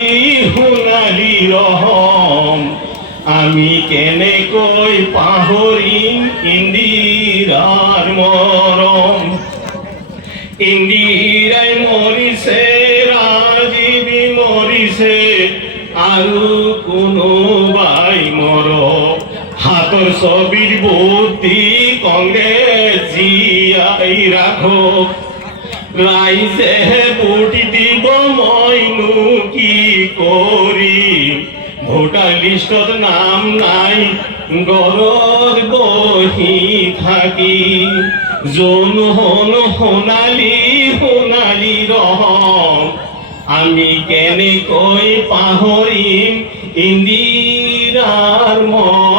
সোণালী ৰহম আমি কেনেকৈ পাহৰিম ইন্দিৰাৰ মৰম। ইন্দিৰাই মৰিছে, ৰাজীৱী মৰিছে, আৰু কোনোবাই মৰক। হাতৰ ছবিৰ বুদ্ধি কংগ্ৰেছ জীয়াই ৰাখক। ৰাইজে ভোট দিব মইনো কি কৰিম, ভোটাৰ লিষ্টত নাম নাই ঘৰত বহি থাকি। যোন হন সোণালী সোণালী ৰহম আমি কেনেকৈ পাহৰিম ইন্দিৰাৰ মৰম।